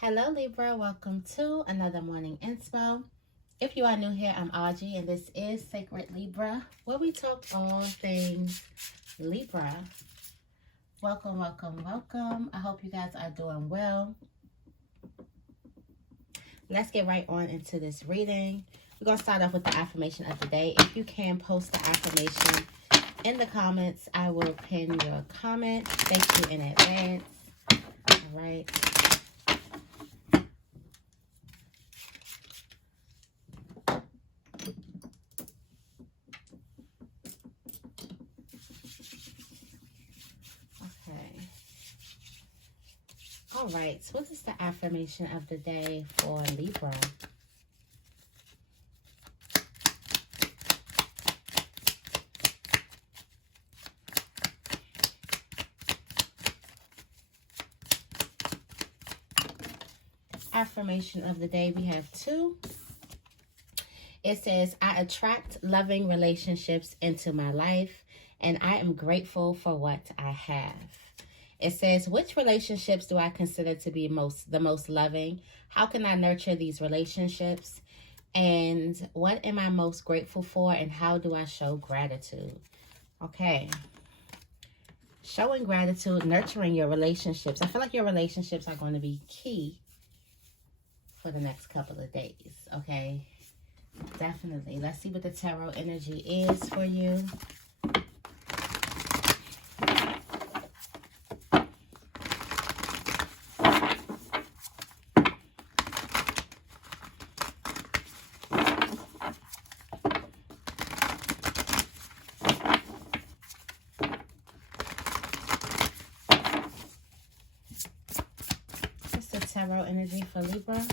Hello Libra, welcome to another morning inspo. If you are new here, I'm Auji and this is Sacred Libra, where we talk all things Libra. Welcome, welcome, welcome. I hope you guys are doing well. Let's get right on into this reading. We're going to start off with the affirmation of the day. If you can post the affirmation in the comments, I will pin your comment. Thank you in advance. All right. All right, so what is the affirmation of the day for Libra? Affirmation of the day, we have two. It says, I attract loving relationships into my life, and I am grateful for what I have. It says, which relationships do I consider to be the most loving? How can I nurture these relationships? And what am I most grateful for? And how do I show gratitude? Okay. Showing gratitude, nurturing your relationships. I feel like your relationships are going to be key for the next couple of days. Okay. Definitely. Let's see what the tarot energy is for you. Tarot energy for Libra.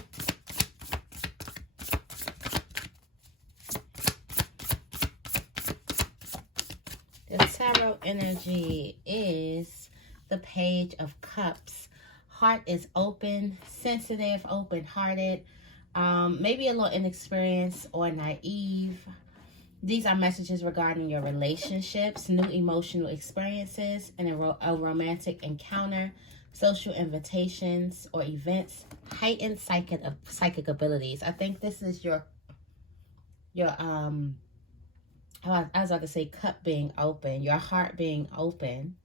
The tarot energy is the Page of Cups. Heart is open, sensitive, open-hearted, maybe a little inexperienced or naive. These are messages regarding your relationships, new emotional experiences, and a romantic encounter, social invitations or events, heightened psychic abilities. I think this is your I was about to say cup being open, your heart being open.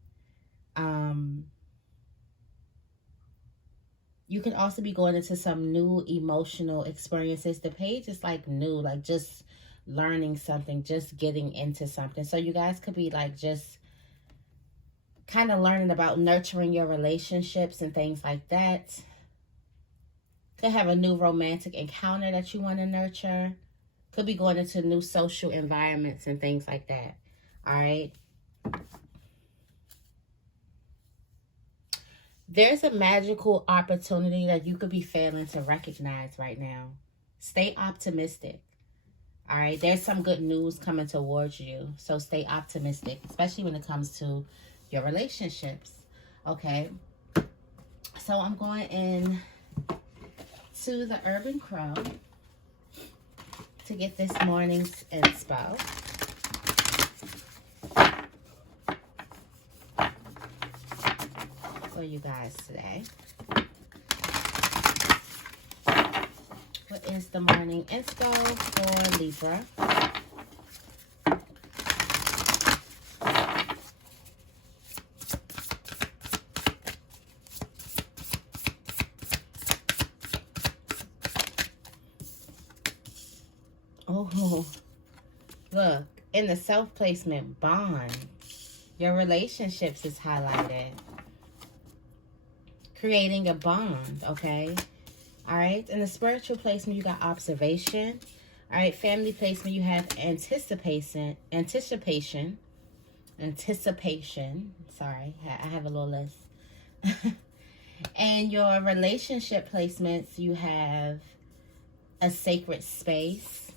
You can also be going into some new emotional experiences. The page is like new, like just learning something, just getting into something. So you guys could be like just kind of learning about nurturing your relationships and things like that. Could have a new romantic encounter that you want to nurture. Could be going into new social environments and things like that. All right. There's a magical opportunity that you could be failing to recognize right now. Stay optimistic. All right. There's some good news coming towards you. So stay optimistic, especially when it comes to your relationships. Okay. So I'm going in to the Urban Crow to get this morning's inspo. For you guys today. What is the morning inspo for Libra? Oh, look, in the self-placement bond, your relationships is highlighted. Creating a bond, okay? All right, in the spiritual placement, you got observation. All right, family placement, you have anticipation. Sorry, I have a little list. And your relationship placements, you have a sacred space.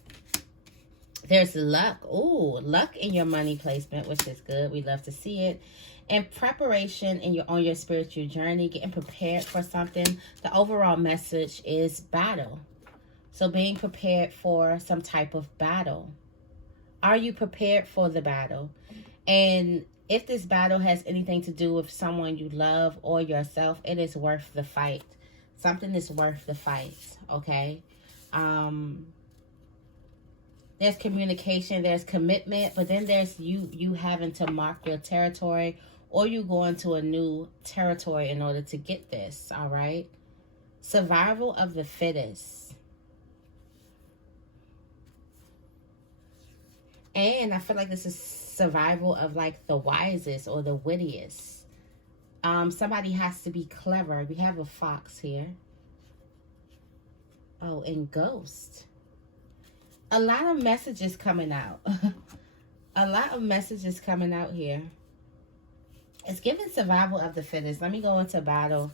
There's luck. Ooh, luck in your money placement, which is good. We love to see it. And preparation on your spiritual journey, getting prepared for something. The overall message is battle. So being prepared for some type of battle. Are you prepared for the battle? And if this battle has anything to do with someone you love or yourself, it is worth the fight. Something is worth the fight, okay? There's communication, there's commitment, but then there's you having to mark your territory, or you going to a new territory in order to get this, all right? Survival of the fittest. And I feel like this is survival of like the wisest or the wittiest. Somebody has to be clever. We have a fox here. Oh, and ghost. A lot of messages coming out. A lot of messages coming out here. It's giving survival of the fittest. Let me go into battle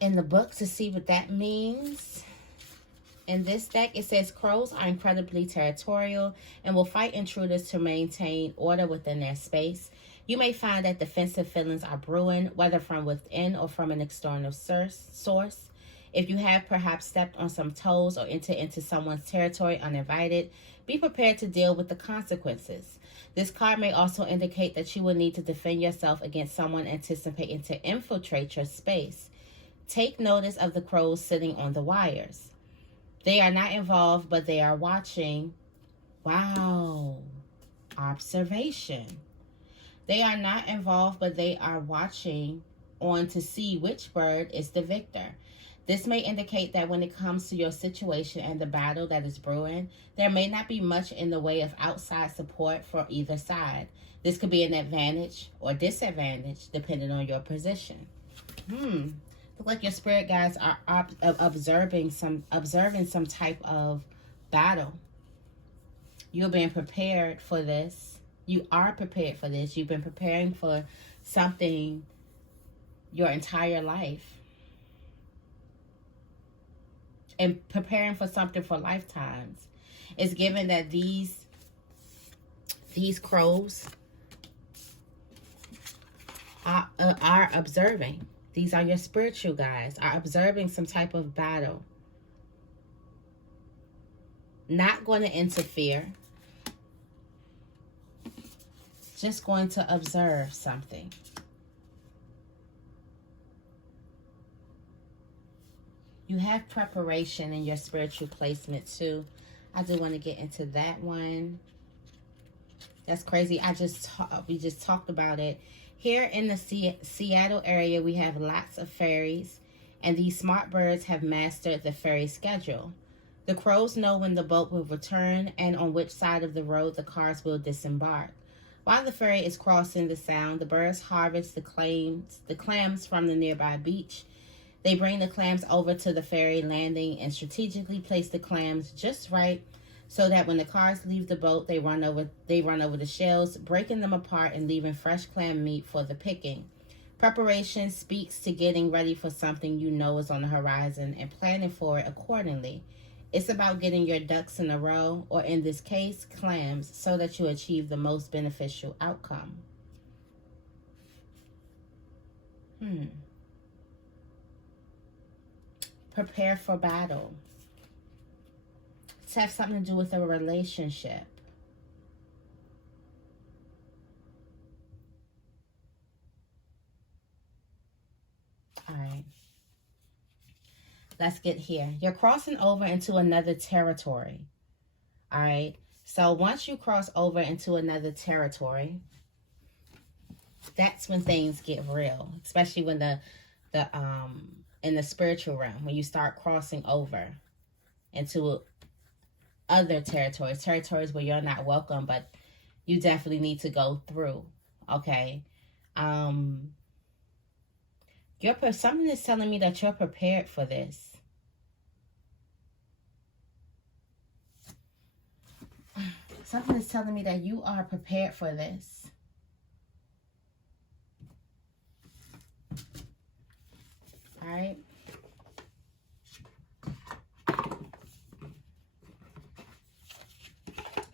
in the book to see what that means. In this deck, it says crows are incredibly territorial and will fight intruders to maintain order within their space. You may find that defensive feelings are brewing, whether from within or from an external source. If you have perhaps stepped on some toes or entered into someone's territory uninvited, be prepared to deal with the consequences. This card may also indicate that you will need to defend yourself against someone anticipating to infiltrate your space. Take notice of the crows sitting on the wires. They are not involved, but they are watching. Wow. Observation. They are not involved, but they are watching on to see which bird is the victor. This may indicate that when it comes to your situation and the battle that is brewing, there may not be much in the way of outside support for either side. This could be an advantage or disadvantage depending on your position. Look like your spirit guides are observing some type of battle. You're being prepared for this. You are prepared for this. You've been preparing for something your entire life. And preparing for something for lifetimes. It's given that these crows are observing. These are your spiritual guides, are observing some type of battle. Not going to interfere. Just going to observe something. You have preparation in your spiritual placement too. I do want to get into that one. That's crazy. We just talked about it. Here in the Seattle area, we have lots of ferries, and these smart birds have mastered the ferry schedule. The crows know when the boat will return and on which side of the road the cars will disembark. While the ferry is crossing the sound, the birds harvest the clams from the nearby beach. They bring the clams over to the ferry landing and strategically place the clams just right so that when the cars leave the boat, they run over the shells, breaking them apart and leaving fresh clam meat for the picking. Preparation speaks to getting ready for something you know is on the horizon and planning for it accordingly. It's about getting your ducks in a row, or in this case, clams, so that you achieve the most beneficial outcome. Prepare for battle. To have something to do with a relationship. All right. Let's get here. You're crossing over into another territory. All right. So once you cross over into another territory, that's when things get real, especially when in the spiritual realm, when you start crossing over into other territories where you're not welcome, but you definitely need to go through. Okay. Something is telling me that you're prepared for this. Something is telling me that you are prepared for this. All right.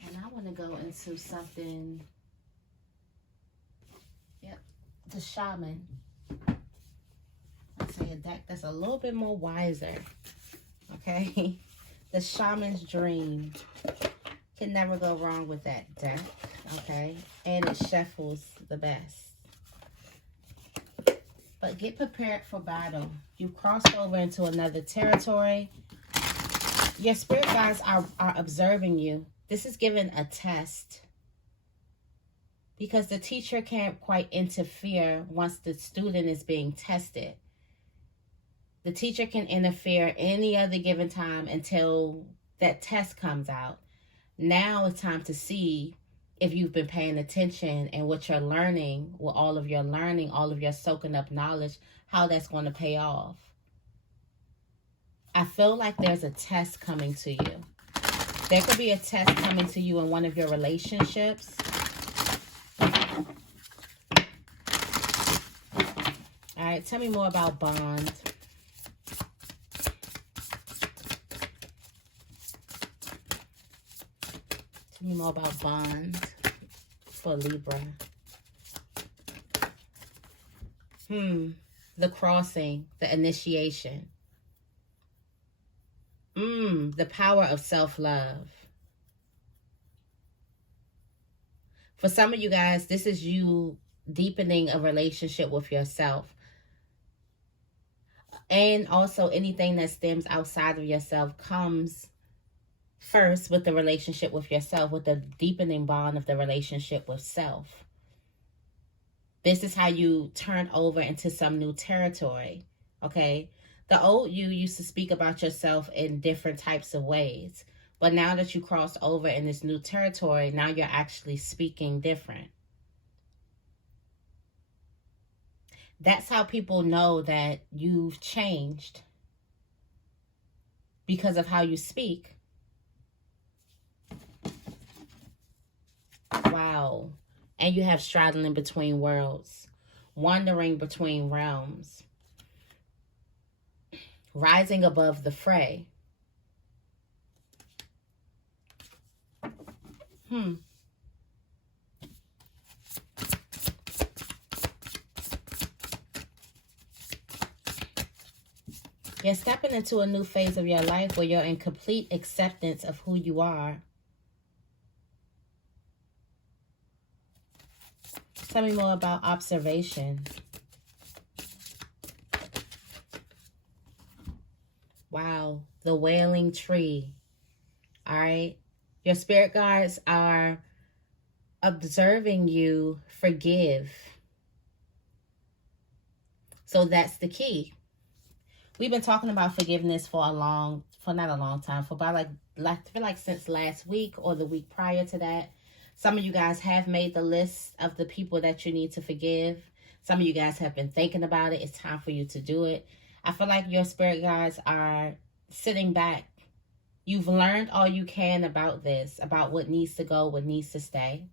And I want to go into something. Yep. The shaman. Let's say a deck that's a little bit more wiser. Okay. The shaman's dream. Can never go wrong with that deck. Okay. And it shuffles the best. But get prepared for battle. You've crossed over into another territory. Your spirit guides are observing you. This is given a test, because the teacher can't quite interfere once the student is being tested. The teacher can interfere any other given time until that test comes out. Now it's time to see if you've been paying attention and what you're learning, with all of your learning, all of your soaking up knowledge, how that's going to pay off. I feel like there's a test coming to you. There could be a test coming to you in one of your relationships. All right, tell me more about bond. Tell me more about bond for Libra. The crossing, the initiation. The power of self-love. For some of you guys, this is you deepening a relationship with yourself. And also anything that stems outside of yourself comes first with the relationship with yourself, with the deepening bond of the relationship with self. This is how you turn over into some new territory, okay? The old you used to speak about yourself in different types of ways. But now that you crossed over in this new territory, now you're actually speaking different. That's how people know that you've changed, because of how you speak. Wow. And you have straddling between worlds, wandering between realms, rising above the fray. You're stepping into a new phase of your life where you're in complete acceptance of who you are. Tell me more about observation. Wow, the wailing tree. All right. Your spirit guides are observing you forgive. So that's the key. We've been talking about forgiveness for not a long time, for about I feel like since last week or the week prior to that. Some of you guys have made the list of the people that you need to forgive. Some of you guys have been thinking about it. It's time for you to do it. I feel like your spirit guides are sitting back. You've learned all you can about this, about what needs to go, what needs to stay.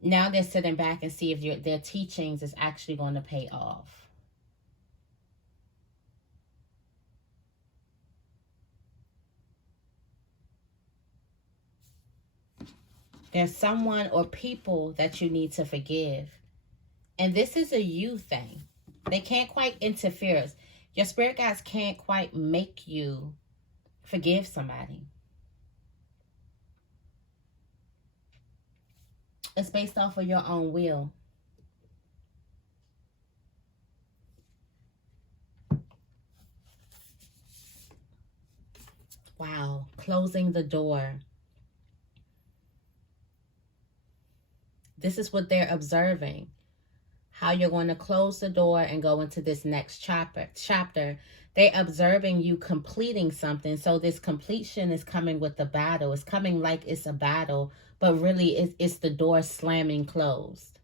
Now they're sitting back and see if their teachings is actually going to pay off. There's someone or people that you need to forgive. And this is a you thing. They can't quite interfere. Your spirit guides can't quite make you forgive somebody. It's based off of your own will. Wow. Closing the door. This is what they're observing. How you're going to close the door and go into this next chapter. They're observing you completing something. So this completion is coming with the battle. It's coming like it's a battle, but really it's the door slamming closed.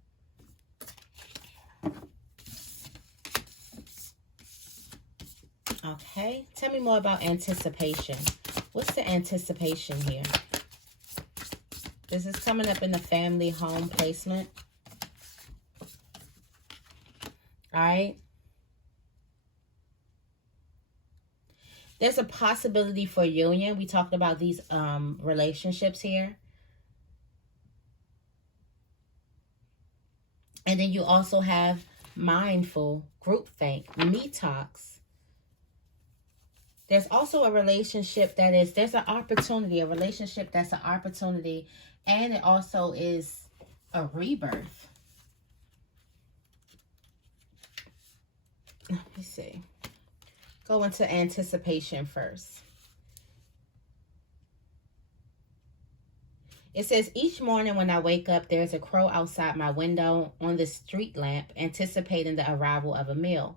Okay. Tell me more about anticipation. What's the anticipation here? This is coming up in the family home placement. All right. There's a possibility for union. We talked about these relationships here. And then you also have mindful, groupthink, me talks. There's also a relationship there's an opportunity, a relationship that's an opportunity. And it also is a rebirth. let me see. Go into anticipation first. It says, each morning when I wake up, there's a crow outside my window on the street lamp, anticipating the arrival of a meal.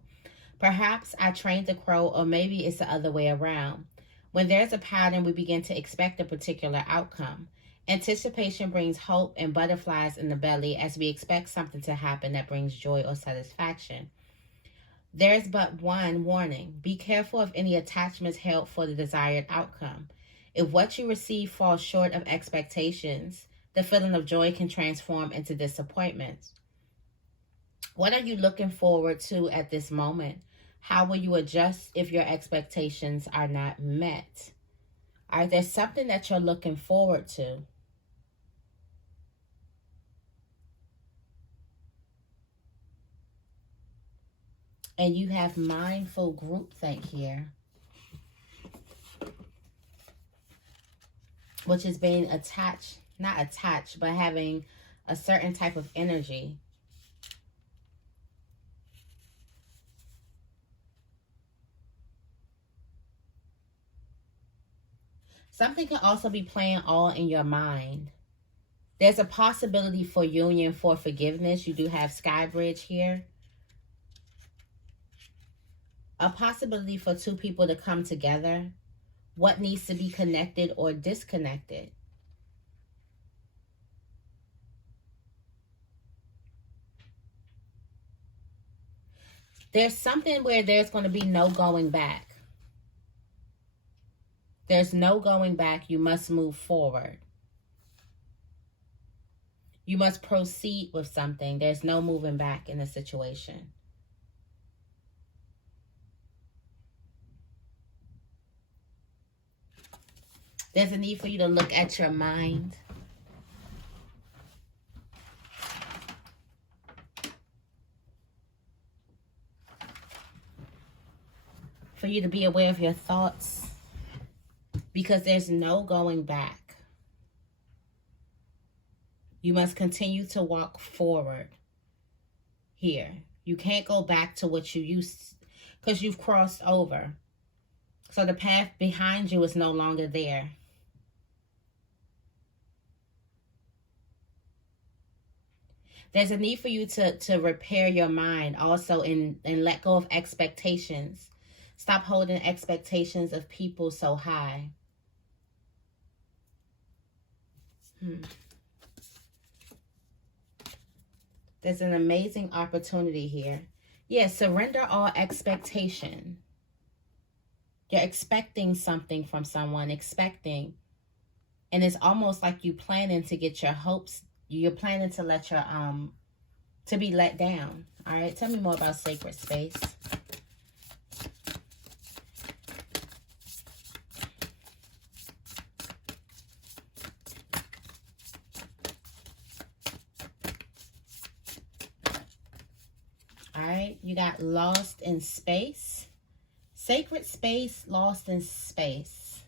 Perhaps I trained the crow, or maybe it's the other way around. When there's a pattern, we begin to expect a particular outcome. Anticipation brings hope and butterflies in the belly as we expect something to happen that brings joy or satisfaction. There's but one warning. Be careful of any attachments held for the desired outcome. If what you receive falls short of expectations, the feeling of joy can transform into disappointment. What are you looking forward to at this moment? How will you adjust if your expectations are not met? All right, there's something that you're looking forward to. And you have mindful groupthink here, which is being attached, not attached, but having a certain type of energy. Something can also be playing all in your mind. There's a possibility for union, for forgiveness. You do have Sky Bridge here. A possibility for two people to come together. What needs to be connected or disconnected? There's something where there's going to be no going back. There's no going back. You must move forward. You must proceed with something. There's no moving back in a situation. There's a need for you to look at your mind. For you to be aware of your thoughts. Because there's no going back. You must continue to walk forward here. You can't go back to what you used, because you've crossed over. So the path behind you is no longer there. There's a need for you to repair your mind also and let go of expectations. Stop holding expectations of people so high. There's an amazing opportunity here. Yes, surrender all expectation. You're expecting something from someone, expecting. And it's almost like you planning to get your hopes, you're planning to let your, to be let down. All right, tell me more about sacred space. All right, you got lost in space. Sacred space, lost in space.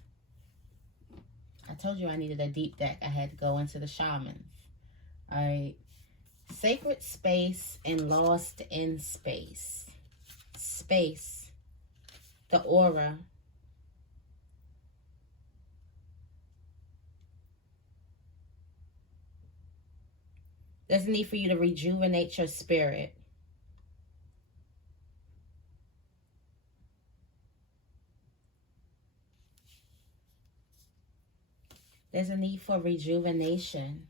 I told you I needed a deep deck. I had to go into the shamans. All right. Sacred space and lost in space. Space. The aura. There's a need for you to rejuvenate your spirit. There's a need for rejuvenation.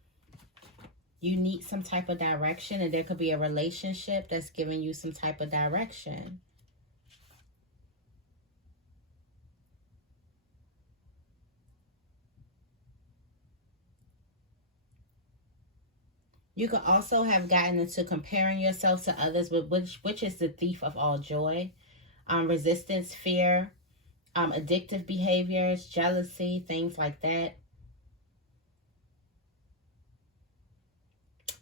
You need some type of direction, and there could be a relationship that's giving you some type of direction. You could also have gotten into comparing yourself to others, which is the thief of all joy. Resistance, fear, addictive behaviors, jealousy, things like that.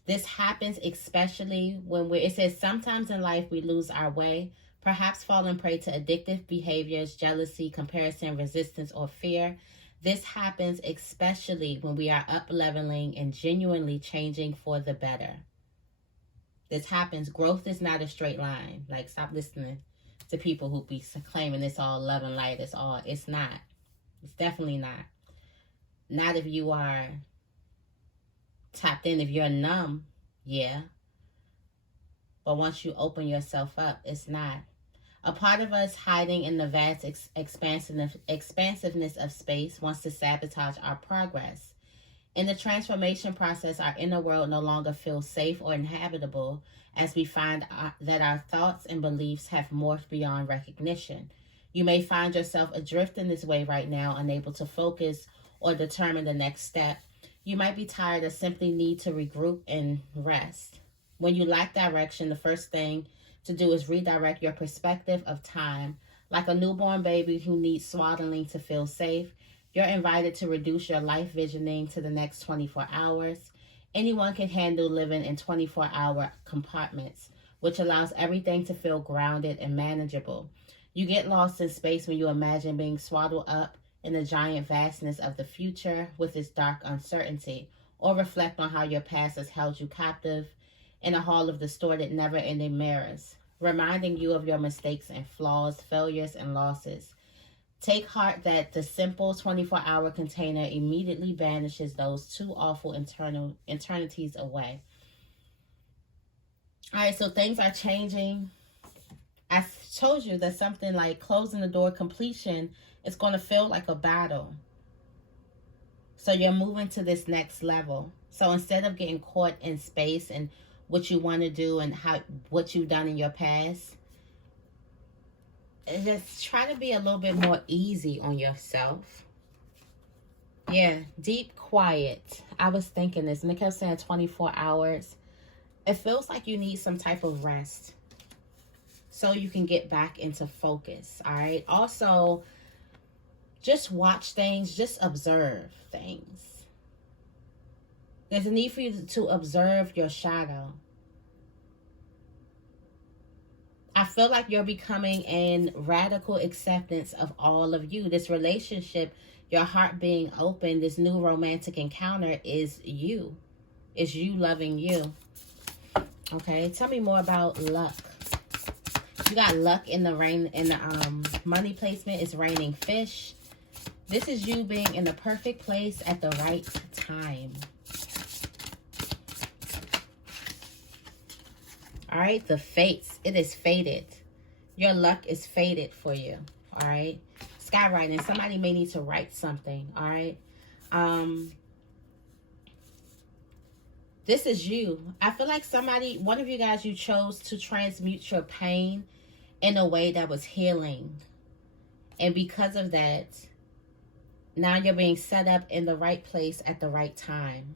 This happens especially when it says sometimes in life we lose our way, perhaps falling prey to addictive behaviors, jealousy, comparison, resistance, or fear. This happens especially when we are up-leveling and genuinely changing for the better. This happens. Growth is not a straight line. Like, stop listening. the people who be claiming it's all love and light. It's not. It's definitely not. Not if you are tapped in. If you're numb, yeah. But once you open yourself up, it's not. A part of us hiding in the vast expansiveness of space wants to sabotage our progress. In the transformation process, our inner world no longer feels safe or inhabitable as we find that our thoughts and beliefs have morphed beyond recognition. You may find yourself adrift in this way right now, unable to focus or determine the next step. You might be tired or simply need to regroup and rest. When you lack direction, the first thing to do is redirect your perspective of time. Like a newborn baby who needs swaddling to feel safe, you're invited to reduce your life visioning to the next 24 hours. Anyone can handle living in 24-hour compartments, which allows everything to feel grounded and manageable. You get lost in space when you imagine being swaddled up in the giant vastness of the future with its dark uncertainty, or reflect on how your past has held you captive in a hall of distorted, never-ending mirrors, reminding you of your mistakes and flaws, failures, and losses. Take heart that the simple 24-hour container immediately banishes those two awful eternities away. All right, so things are changing. I told you that something like closing the door, completion, it's going to feel like a battle. So you're moving to this next level. So instead of getting caught in space and what you want to do and what you've done in your past, just try to be a little bit more easy on yourself. Yeah, deep quiet. I was thinking this, and it kept saying 24 hours. It feels like you need some type of rest so you can get back into focus, all right? Also, just watch things, just observe things. There's a need for you to observe your shadow. I feel like you're becoming in radical acceptance of all of you. This relationship, your heart being open, this new romantic encounter is you. It's you loving you. Okay, tell me more about luck. You got luck in the rain, in the money placement. It's raining fish. This is you being in the perfect place at the right time. All right, the fates. It is fated. Your luck is fated for you. All right. Skywriting. Somebody may need to write something. All right. This is you. I feel like one of you guys, you chose to transmute your pain in a way that was healing. And because of that, now you're being set up in the right place at the right time.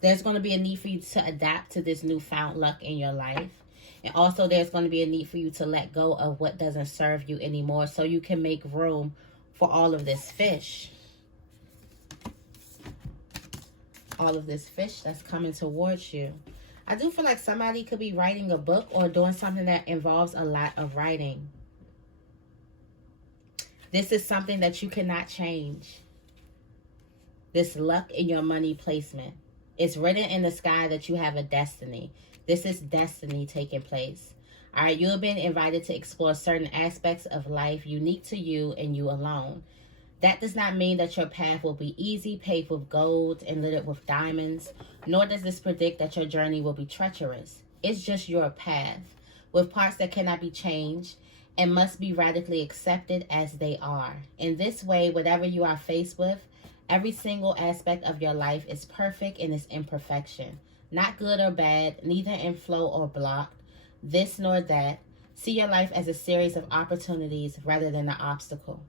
There's going to be a need for you to adapt to this newfound luck in your life. And also there's going to be a need for you to let go of what doesn't serve you anymore so you can make room for all of this fish. All of this fish that's coming towards you. I do feel like somebody could be writing a book or doing something that involves a lot of writing. This is something that you cannot change. This luck in your money placement. It's written in the sky that you have a destiny. This is destiny taking place. All right, you have been invited to explore certain aspects of life unique to you and you alone. That does not mean that your path will be easy, paved with gold, and littered with diamonds, nor does this predict that your journey will be treacherous. It's just your path, with parts that cannot be changed and must be radically accepted as they are. In this way, whatever you are faced with, every single aspect of your life is perfect in its imperfection. Not good or bad, neither in flow or blocked, this nor that. See your life as a series of opportunities rather than an obstacle.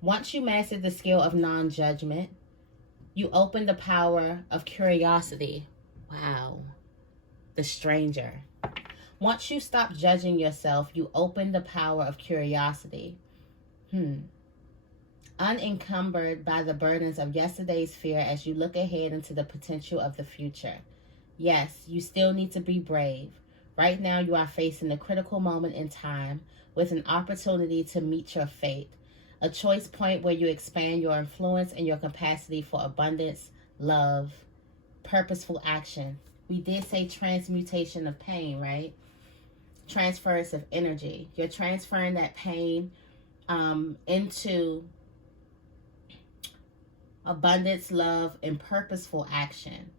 Once you master the skill of non-judgment, you open the power of curiosity. Wow. The stranger. Once you stop judging yourself, you open the power of curiosity. Unencumbered by the burdens of yesterday's fear as you look ahead into the potential of the future. Yes, you still need to be brave. Right now, you are facing a critical moment in time with an opportunity to meet your fate. A choice point where you expand your influence and your capacity for abundance, love, purposeful action. We did say transmutation of pain, right? transference of energy. You're transferring that pain into abundance, love, and purposeful action.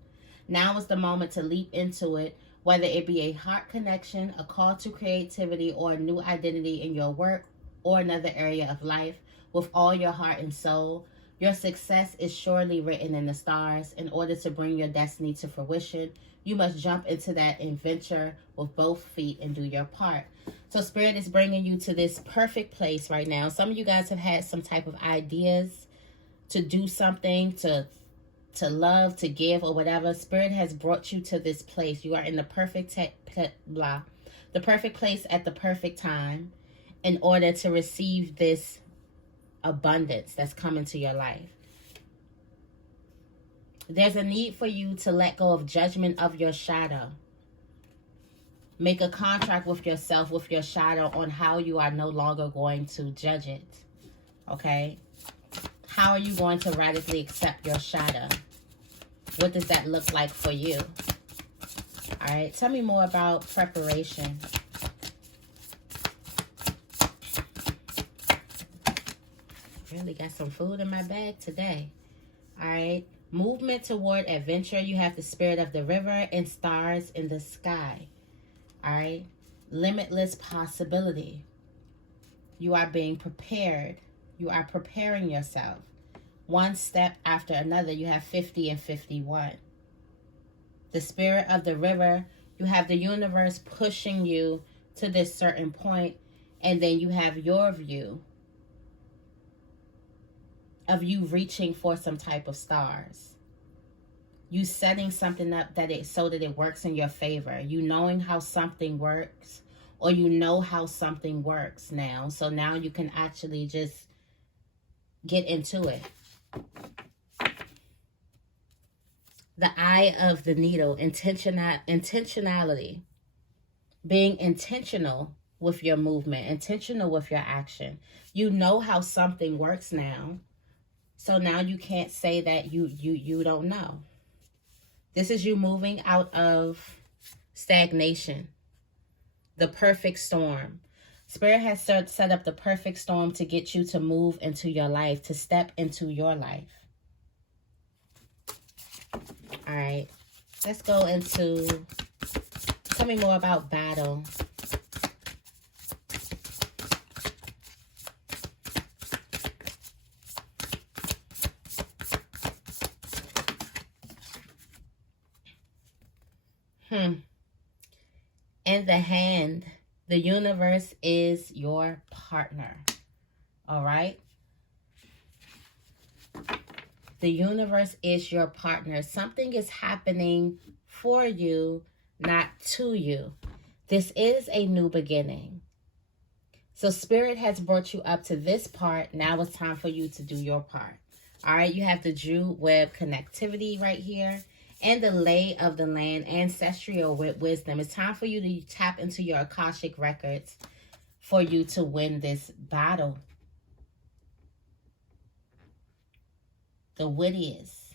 Now is the moment to leap into it, whether it be a heart connection, a call to creativity, or a new identity in your work or another area of life. With all your heart and soul, your success is surely written in the stars. In order to bring your destiny to fruition, you must jump into that adventure with both feet and do your part. So Spirit is bringing you to this perfect place right now. Some of you guys have had some type of ideas to do something, to love, to give, or whatever. Spirit has brought you to this place. You are in the perfect the perfect place at the perfect time in order to receive this abundance that's coming to your life. There's a need for you to let go of judgment of your shadow. Make a contract with yourself, with your shadow, on how you are no longer going to judge it. Okay? How are you going to radically accept your shadow? What does that look like for you? All right, tell me more about preparation. Really got some food in my bag today. All right, movement toward adventure. You have the spirit of the river and stars in the sky. All right, limitless possibility. You are being prepared. You are preparing yourself. One step after another. You have 50 and 51. The spirit of the river. You have the universe pushing you to this certain point, and then you have your view of you reaching for some type of stars. You setting something up so that it works in your favor. You knowing how something works, or you know how something works now. So now you can actually just get into it. The eye of the needle, intentionality. Being intentional with your movement, intentional with your action. You know how something works now. So now you can't say that you don't know. This is you moving out of stagnation. The perfect storm. Spirit has set up the perfect storm to get you to move into your life, to step into your life. All right. Let's go into, tell me more about battle. In the hand, the universe is your partner. All right? The universe is your partner. Something is happening for you, not to you. This is a new beginning. So Spirit has brought you up to this part. Now it's time for you to do your part. All right, you have the Drew Web connectivity right here. And the lay of the land, ancestral wisdom. It's time for you to tap into your Akashic records for you to win this battle. The wittiest.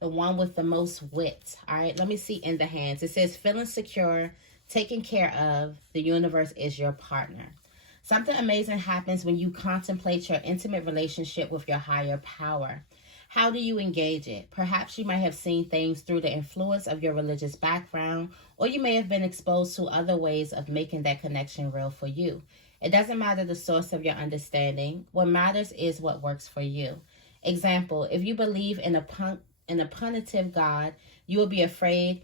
The one with the most wit. All right, let me see in the hands. It says, feeling secure, taken care of, the universe is your partner. Something amazing happens when you contemplate your intimate relationship with your higher power. How do you engage it? Perhaps you might have seen things through the influence of your religious background, or you may have been exposed to other ways of making that connection real for you. It doesn't matter the source of your understanding. What matters is what works for you. Example, if you believe in a punitive God, you will be afraid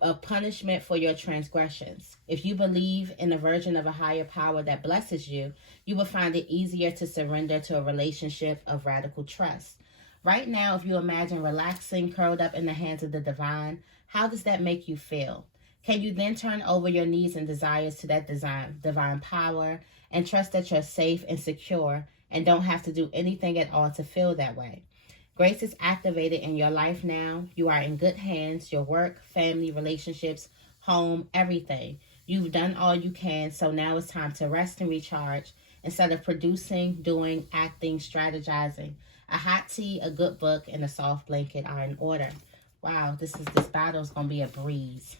of punishment for your transgressions. If you believe in a version of a higher power that blesses you, you will find it easier to surrender to a relationship of radical trust. Right now, if you imagine relaxing, curled up in the hands of the divine, how does that make you feel? Can you then turn over your needs and desires to that divine power and trust that you're safe and secure and don't have to do anything at all to feel that way? Grace is activated in your life now. You are in good hands, your work, family, relationships, home, everything. You've done all you can, so now it's time to rest and recharge instead of producing, doing, acting, strategizing. A hot tea, a good book, and a soft blanket are in order. Wow, this battle is going to be a breeze.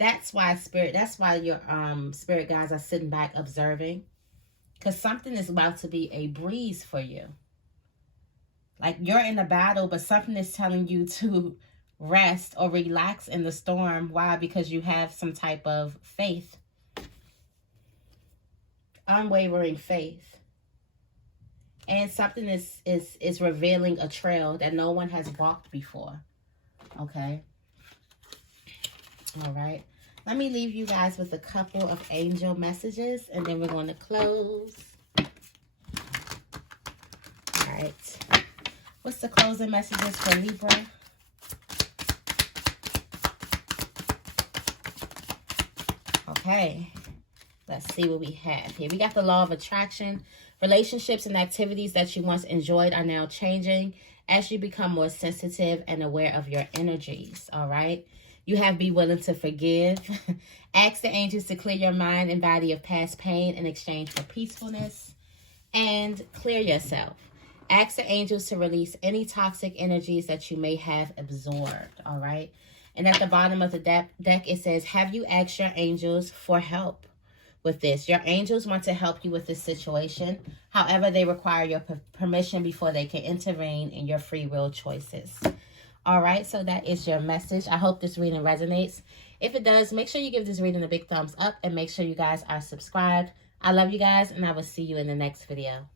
That's why your spirit guides are sitting back observing. Because something is about to be a breeze for you. Like you're in a battle, but something is telling you to rest or relax in the storm. Why? Because you have some type of faith. Unwavering faith. And something is revealing a trail that no one has walked before. Okay. All right. Let me leave you guys with a couple of angel messages, and then we're going to close. All right. What's the closing messages for Libra? Okay. Let's see what we have here. We got the law of attraction. Relationships and activities that you once enjoyed are now changing as you become more sensitive and aware of your energies. All right. You have be willing to forgive. Ask the angels to clear your mind and body of past pain in exchange for peacefulness. And clear yourself. Ask the angels to release any toxic energies that you may have absorbed. All right. And at the bottom of the deck, it says, have you asked your angels for help with this? Your angels want to help you with this situation. However, they require your permission before they can intervene in your free will choices. All right, so that is your message. I hope this reading resonates. If it does, make sure you give this reading a big thumbs up and make sure you guys are subscribed. I love you guys, and I will see you in the next video.